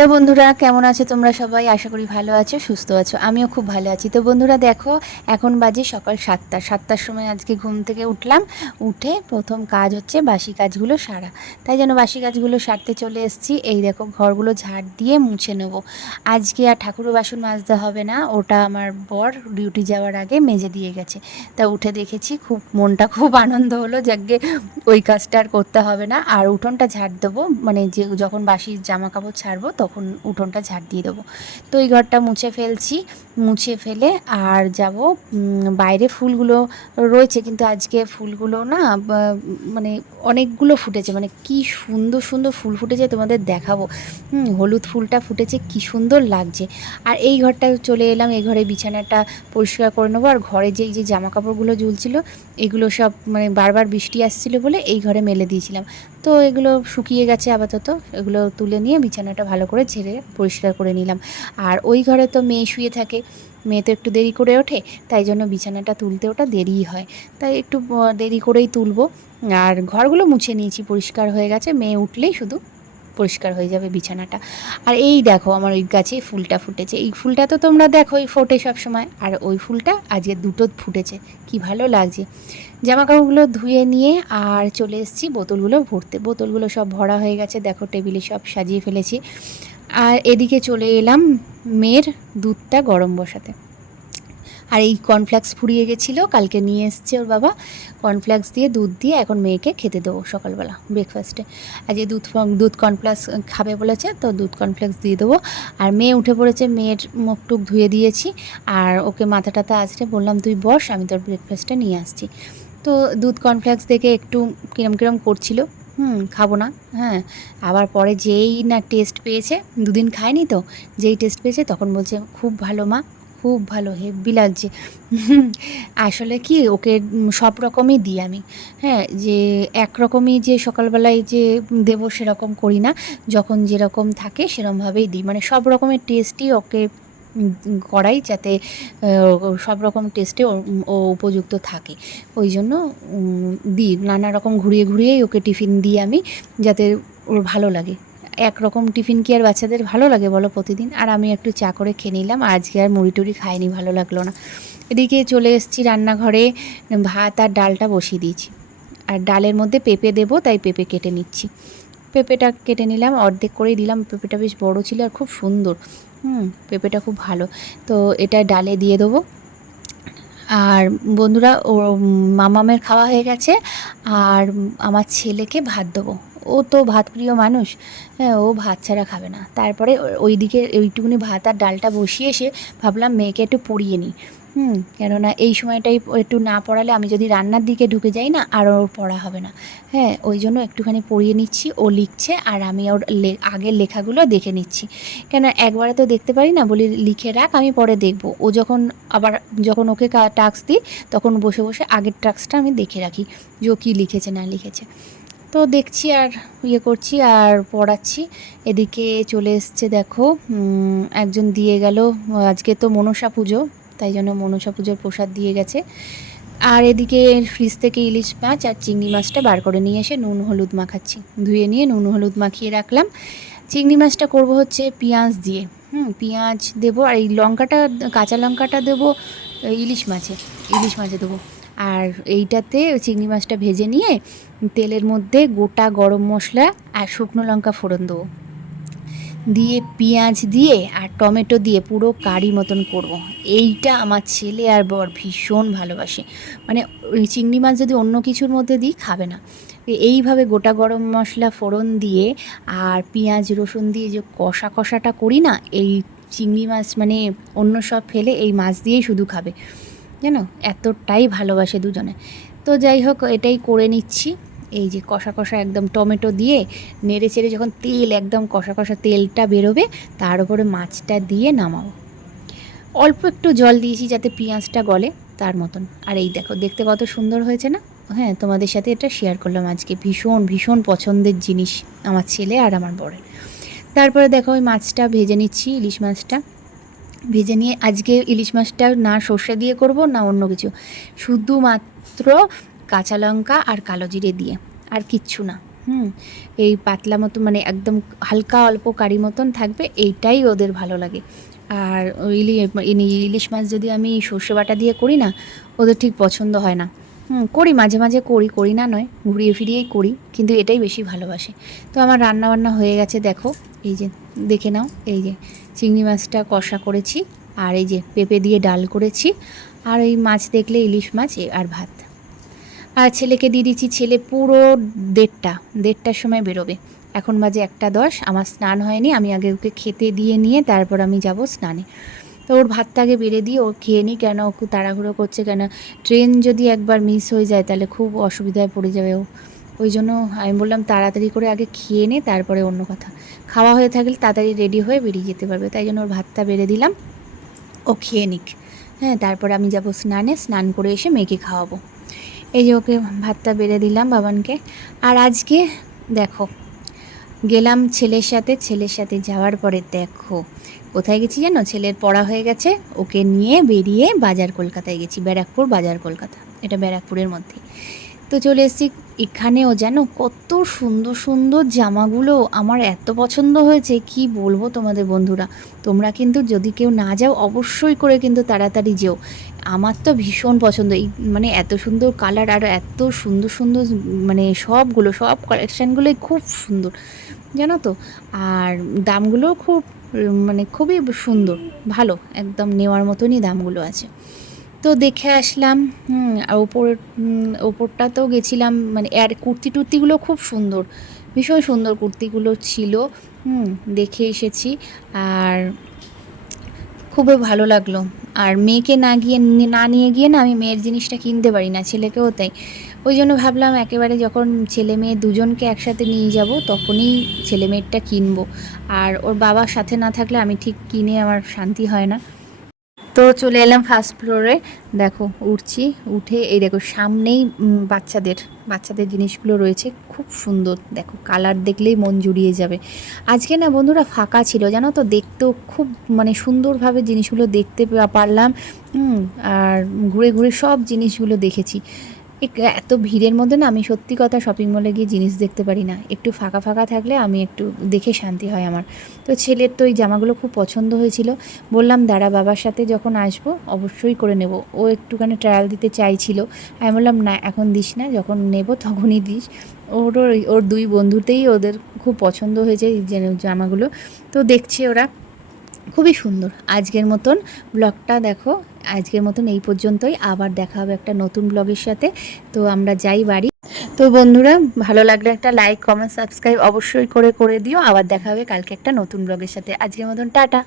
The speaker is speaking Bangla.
হ্যালো বন্ধুরা, কেমন আছো তোমরা সবাই? আশা করি ভালো আছো, সুস্থ আছো। আমিও খুব ভালো আছি। তো বন্ধুরা দেখো, এখন বাজে সকাল 7টার সময় আজকে ঘুম থেকে উঠলাম। উঠে প্রথম কাজ হচ্ছে বাসি কাজগুলো সারা। তাই জন্য বাসি কাজগুলো সারতে চলে এসেছি। এই দেখো, ঘরগুলো ঝাড় দিয়ে মুছে নেব। আজকে আর ঠাকুরের বাসন মাজতে হবে না, ওটা আমার বর ডিউটি যাওয়ার আগে মেজে দিয়ে গেছে। তা উঠে দেখেছি, মনটা খুব আনন্দ হলো, যাকে ওই কাজটা আর করতে হবে না। আর উঠোনটা ঝাড় দেবো, মানে যে যখন বাসি জামা কাপড় ছাড়বো তখন উঠোনটা ঝাড় দিয়ে দেবো। তো এই ঘরটা মুছে ফেলছি। মুছে ফেলে আর যাব বাইরে। ফুলগুলো রয়েছে, কিন্তু আজকে ফুলগুলো না মানে অনেকগুলো ফুটেছে, মানে কি সুন্দর সুন্দর ফুল ফুটেছে, তোমাদের দেখাবো। হলুদ ফুলটা ফুটেছে, কি সুন্দর লাগছে। আর এই ঘরটা চলে এলাম, এই ঘরে বিছানাটা পরিষ্কার করে নেবো। আর ঘরে যে জামা কাপড়গুলো ঝুলছিল, এগুলো সব মানে বারবার বৃষ্টি আসছিল বলে এই ঘরে মেলে দিয়েছিলাম। তো এগুলো শুকিয়ে গেছে আপাতত, এগুলো তুলে নিয়ে বিছানাটা ভালো করে ঝেড়ে পরিষ্কার করে নিলাম। আর ওই ঘরে তো মেয়ে শুয়ে থাকে, মেয়ে তো একটু দেরি করে ওঠে, তাই জন্য বিছানাটা তুলতে ওটা দেরিই হয়। তাই একটু দেরি করেই তুলবো। আর ঘরগুলো মুছে নিয়েছি, পরিষ্কার হয়ে গেছে, মেয়ে উঠলেই শুধু পরিষ্কার হয়ে যাবে বিছানাটা। আর এই দেখো, আমার ওই গাছে ফুলটা ফুটেছে। এই ফুলটা তো তোমরা দেখোই ফোটে সব সময়, আর ওই ফুলটা আজকে দুটো ফুটেছে, কি ভালো লাগছে। জামাকাপড়গুলো ধুয়ে নিয়ে আর চলে এসেছি বোতলগুলো ভরতে। বোতলগুলো সব ভরা হয়ে গেছে, দেখো টেবিলে সব সাজিয়ে ফেলেছি। আর এদিকে চলে এলাম মেয়ের দুধটা গরম বসাতে। আর এই কর্নফ্লেক্স ফুরিয়ে গেছিলো, কালকে নিয়ে এসছে ওর বাবা। কর্নফ্লেক্স দিয়ে দুধ দিয়ে এখন মেয়েকে খেতে দেবো সকালবেলা ব্রেকফাস্টে। আজকে দুধ কর্নফ্লেক্স খাবে বলেছে, তো দুধ কর্নফ্লেক্স দিয়ে দেবো। আর মেয়ে উঠে পড়েছে, মেয়ের মুখ টুক ধুয়ে দিয়েছি। আর ওকে মাথা টাথা আঁচড়ে বললাম, তুই বস, আমি তোর ব্রেকফাস্টটা নিয়ে আসছি। তো দুধ কর্নফ্লেক্স দেখে একটু কিরম কিরম করছিল, খাবো না। হ্যাঁ, আবার পরে যেই না টেস্ট পেয়েছে, দুদিন খায়নি তো, যেই টেস্ট পেয়েছে তখন বলছে, খুব ভালো মা, খুব ভালো, হেব্বি লাগছে। আসলে কি, ওকে সব রকমই দিই আমি। হ্যাঁ, যে একরকমই যে সকালবেলায় যে দেবো সেরকম করি না, যখন যেরকম থাকে সেরকমভাবেই দিই, মানে সব রকমের টেস্টই ওকে করাই, যাতে সব রকম টেস্টে ও উপযুক্ত থাকে। ওই জন্য দিই, নানা রকম ঘুরিয়ে ঘুরিয়েই ওকে টিফিন দিই আমি, যাতে ওর ভালো লাগে। একরকম টিফিন কি আর বাচ্চাদের ভালো লাগে বলো প্রতিদিন? আর আমি একটু চা করে খেয়ে নিলাম, আজকে আর মুড়ি টুড়ি খাইনি, ভালো লাগলো না। এদিকে চলে এসেছি রান্নাঘরে, ভাত আর ডালটা বসিয়ে দিয়েছি। আর ডালের মধ্যে পেঁপে দেবো, তাই পেঁপে কেটে নিচ্ছি। পেঁপেটা কেটে নিলাম, অর্ধেক করেই দিলাম, পেঁপেটা বেশ বড় ছিল আর খুব সুন্দর। পেঁপেটা খুব ভালো। তো এটা ডালে দিয়ে দেবো। আর বন্ধুরা, ও মামামের খাওয়া হয়ে গেছে, আর আমার ছেলেকে ভাত দেবো। ও তো ভাত প্রিয় মানুষ, হ্যাঁ, ও ভাত ছাড়া খাবে না। তারপরে ওইদিকে ওইটুকুনি ভাত আর ডালটা বসিয়ে এসে ভাবলাম মেয়েকে একটু পড়িয়ে নিই। কেননা এই সময়টাই একটু না পড়ালে, আমি যদি রান্নার দিকে ঢুকে যাই না, আর ওর পড়া হবে না। হ্যাঁ, ওই জন্য একটুখানি পড়িয়ে নিচ্ছি, ও লিখছে আর আমি ওর আগের লেখাগুলো দেখে নিচ্ছি। কেন একবারে তো দেখতে পারি না, বলি লিখে রাখ, আমি পরে দেখব। ও যখন ওকে টাস্ক দিই, তখন বসে বসে আগের টাস্কটা আমি দেখে রাখি যে ও কী লিখেছে না লিখেছে। তো দেখছি আর করছি আর পড়াচ্ছি। এদিকে চলে এসছে দেখো, একজন দিয়ে গেল। আজকে তো মনসা পুজো, তাই জন্য মনসা পুজোর প্রসাদ দিয়ে গেছে। আর এদিকে ফ্রিজ থেকে ইলিশ মাছ আর চিংড়ি মাছটা বার করে নিয়ে এসে নুন হলুদ মাখাচ্ছি। ধুয়ে নিয়ে নুন হলুদ মাখিয়ে রাখলাম। চিংড়ি মাছটা করব হচ্ছে পেঁয়াজ দিয়ে, পেঁয়াজ দেবো, আর এই লঙ্কাটা, কাঁচা লঙ্কাটা দেবো ইলিশ মাছে দেবো। আর এইটাতে চিংড়ি মাছটা ভেজে নিয়ে তেলের মধ্যে গোটা গরম মশলা আর শুকনো লঙ্কা ফোড়ন দেবো, দিয়ে পেঁয়াজ দিয়ে আর টমেটো দিয়ে পুরো কারি মতন করব। এইটা আমার ছেলে আর বর ভীষণ ভালোবাসে, মানে ওই চিংড়ি মাছ যদি অন্য কিছুর মধ্যে দিই খাবে না। এইভাবে গোটা গরম মশলা ফোড়ন দিয়ে আর পেঁয়াজ রসুন দিয়ে যে কষাটা করি না, এই চিংড়ি মাছ মানে অন্য সব ফেলে এই মাছ দিয়েই শুধু খাবে, জানো, এতটাই ভালোবাসে দুজনে। তো যাই হোক, এটাই করে নিচ্ছি। এই যে কষা একদম টমেটো দিয়ে নেড়ে চেড়ে যখন তেল একদম কষা তেলটা বেরোবে, তার উপরে মাছটা দিয়ে নামাবো। অল্প একটু জল দিয়েছি যাতে পেঁয়াজটা গলে, তার মতন। আর এই দেখো, দেখতে কত সুন্দর হয়েছে না? হ্যাঁ, তোমাদের সাথে এটা শেয়ার করলাম আজকে। ভীষণ ভীষণ পছন্দের জিনিস আমার ছেলে আর আমার বরের। তারপরে দেখো, ওই মাছটা ভেজে নিচ্ছি, ইলিশ মাছটা ভেজে নিয়ে, আজকে ইলিশ মাছটা না সর্ষে দিয়ে করব না অন্য কিছু, শুধুমাত্র কাঁচা লঙ্কা আর কালো জিরে দিয়ে, আর কিচ্ছু না। এই পাতলা মতো মানে একদম হালকা অল্প কারি মতন থাকবে, এইটাই ওদের ভালো লাগে। আর ইলিশ মাছ যদি আমি সর্ষে বাটা দিয়ে করি না, ওদের ঠিক পছন্দ হয় না। করি মাঝে মাঝে করি না নয়, ঘুরিয়ে ফিরিয়েই করি, কিন্তু এটাই বেশি ভালোবাসে। তো আমার রান্না বান্না হয়ে গেছে দেখো, এই যে দেখে নাও, এই যে চিংড়ি মাছটা কষা করেছি, আর এই যে পেঁপে দিয়ে ডাল করেছি, আর এই মাছ দেখলে ইলিশ মাছ আর ভাত। আর ছেলেকে দিয়ে দিচ্ছি, ছেলে পুরো 1:30টার সময় বেরোবে। এখন বাজে 1:10, আমার স্নান হয়নি, আমি আগে ওকে খেতে দিয়ে নিয়ে তারপর আমি যাব স্নানে। তো ওর ভাতটা আগে বেড়ে দিয়ে ও খেয়ে নিই, কেন ও খুব তাড়াহুড়ো করছে, কেন ট্রেন যদি একবার মিস হয়ে যায় তাহলে খুব অসুবিধায় পড়ে যাবে ও। ওই জন্য আমি বললাম তাড়াতাড়ি করে আগে খেয়ে নে, তারপরে অন্য কথা। খাওয়া হয়ে থাকলে তাড়াতাড়ি রেডি হয়ে বেরিয়ে যেতে পারবে, তাই জন্য ওর ভাতটা বেড়ে দিলাম, ও খেয়ে নিক। হ্যাঁ, তারপরে আমি যাব স্নানে, স্নান করে এসে মেয়েকে খাওয়াবো। এই যে ওকে ভাতটা বেড়ে দিলাম বাবানকে। আর আজকে দেখো গেলাম ছেলের সাথে যাওয়ার পরে দেখো কোথায় গেছি জানো, ছেলের পড়া হয়ে গেছে, ওকে নিয়ে বেরিয়ে বাজার কলকাতায় গেছি, ব্যারাকপুর বাজার কলকাতা, এটা ব্যারাকপুরের মধ্যে। তো চলে এসেছি, এখানেও যেন কত সুন্দর সুন্দর জামাগুলো আমার এত পছন্দ হয়েছে, কি বলবো তোমাদের বন্ধুরা। তোমরা কিন্তু যদি কেউ না যাও অবশ্যই করে কিন্তু তাড়াতাড়ি যেও, আমার তো ভীষণ পছন্দ। এই মানে এত সুন্দর কালার আর এত সুন্দর সুন্দর মানে সব কালেকশানগুলোই খুব সুন্দর, জানো তো। আর দামগুলোও খুব মানে খুবই সুন্দর, ভালো, একদম নেওয়ার মতনই দামগুলো আছে। তো দেখে আসলাম। আর ওপরটাতেও গেছিলাম, মানে আর কুর্তি টুর্তিগুলো খুব সুন্দর, ভীষণ সুন্দর কুর্তিগুলো ছিল। দেখে এসেছি, আর খুবই ভালো লাগলো। আর মেয়েকে না নিয়ে গিয়ে না আমি মেয়ের জিনিসটা কিনতে পারি না, ছেলেকেও তাই। ওই জন্য ভাবলাম একেবারে যখন ছেলে মেয়ে দুজনকে একসাথে নিয়ে যাব তখনই ছেলে মেয়েরটা কিনবো। আর ওর বাবার সাথে না থাকলে আমি ঠিক কিনে আমার শান্তি হয় না। তো চলে এলাম ফার্স্ট ফ্লোরে, দেখো উঠছি, উঠে এই দেখো সামনেই বাচ্চাদের জিনিসগুলো রয়েছে, খুব সুন্দর, দেখো কালার দেখলেই মন জুড়িয়ে যাবে। আজকে না বন্ধুরা ফাঁকা ছিল, জানো তো, দেখতেও খুব মানে সুন্দরভাবে জিনিসগুলো দেখতে পারলাম। আর ঘুরে ঘুরে সব জিনিসগুলো দেখেছি। এত ভিড়ের মধ্যে না আমি সত্যি কথা শপিং মলে গিয়ে জিনিস দেখতে পারি না, একটু ফাঁকা ফাঁকা থাকলে আমি একটু দেখে শান্তি হয় আমার। তো ছেলের তো এই জামাগুলো খুব পছন্দ হয়েছিল, বললাম দাঁড়া বাবার সাথে যখন আসবো অবশ্যই করে নেব। ও একটুখানি ট্রায়াল দিতে চাইছিল, আমি বললাম না এখন দিস না, যখন নেব তখনই দিস। ওর দুই বন্ধুতেই ওদের খুব পছন্দ হয়েছে এই জামাগুলো, তো দেখছে ওরা, খুবই সুন্দর। আজকের মতন ব্লগটা দেখো, আজকের মতন এই পর্যন্তই, আবার দেখা হবে একটা নতুন ব্লগের সাথে। তো আমরা যাই বাড়ি। তো বন্ধুরা ভালো লাগলে একটা লাইক কমেন্ট সাবস্ক্রাইব অবশ্যই করে দিও, আবার দেখা হবে কালকে একটা নতুন ব্লগের সাথে। আজকের মতন টাটা।